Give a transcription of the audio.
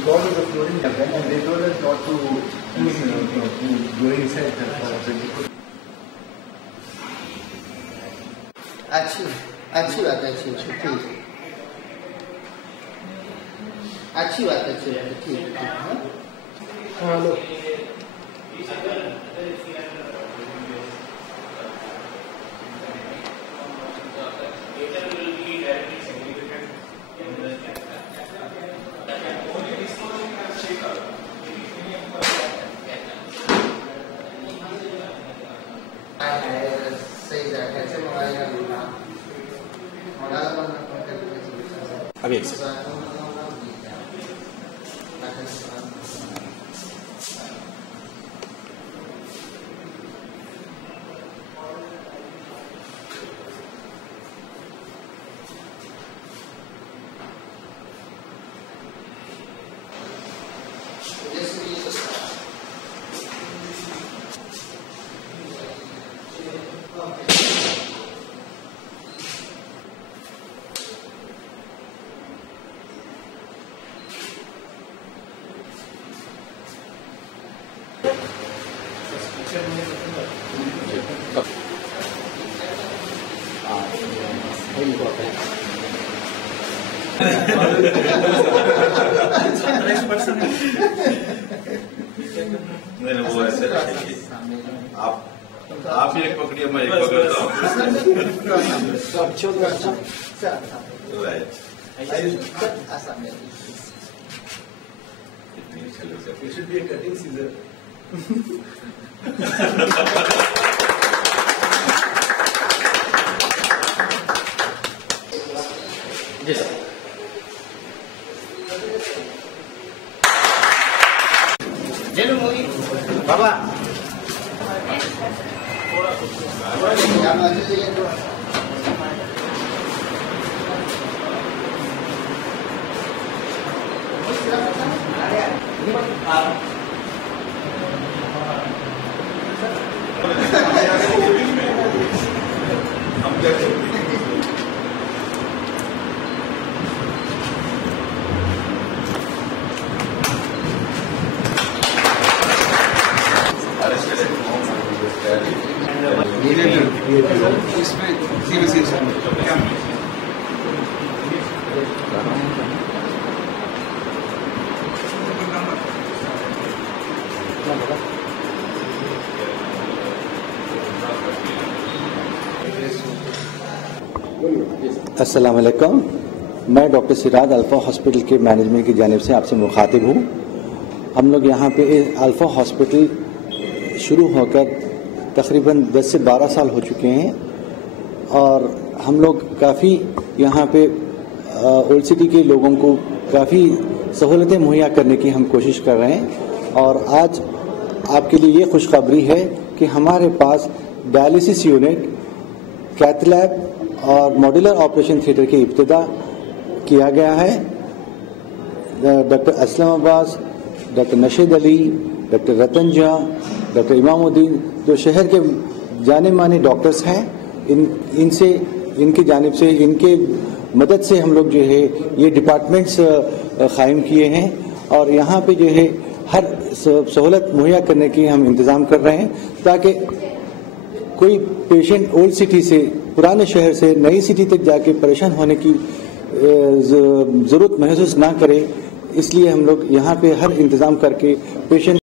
Because of the fluorine event, and they told us not to go inside. अच्छी बात है, ठीक अच्छी बात है, ठीक है। हाँ लो अभी एक सेकंड। नहीं वो ऐसे रखेंगे। आप ही एक पकड़िए, मैं एक पकड़ता हूँ। Right. It should be a cutting scissor. Yes. चलो मूवी बाबा हम क्या करेंगे? अस्सलाम वालेकुम। मैं डॉक्टर सिराज अल्फा हॉस्पिटल के मैनेजमेंट की जानिब से आपसे मुखातिब हूँ। हम लोग यहाँ पे अल्फा हॉस्पिटल शुरू होकर तकरीबन 10 से 12 साल हो चुके हैं और हम लोग काफ़ी यहाँ पे ओल्ड सिटी के लोगों को काफ़ी सहूलतें मुहैया करने की हम कोशिश कर रहे हैं। और आज आपके लिए ये खुशखबरी है कि हमारे पास डायलिसिस यूनिट, कैथ लैब और मॉड्यूलर ऑपरेशन थिएटर की इब्तिदा किया गया है। Doctor Aslam Abbas, doctor Nasheed Ali, doctor Ratan Jha, doctor Imamuddin जो शहर के जाने माने डॉक्टर्स हैं, इनकी जानिब से, इनके मदद से हम लोग जो है ये डिपार्टमेंट्स कायम किए हैं और यहाँ पे जो है हर सहूलत मुहैया करने की हम इंतज़ाम कर रहे हैं ताकि कोई पेशेंट ओल्ड सिटी से, पुराने शहर से नई सिटी तक जाके परेशान होने की ज़रूरत महसूस ना करे। इसलिए हम लोग यहाँ पे हर इंतज़ाम करके पेशेंट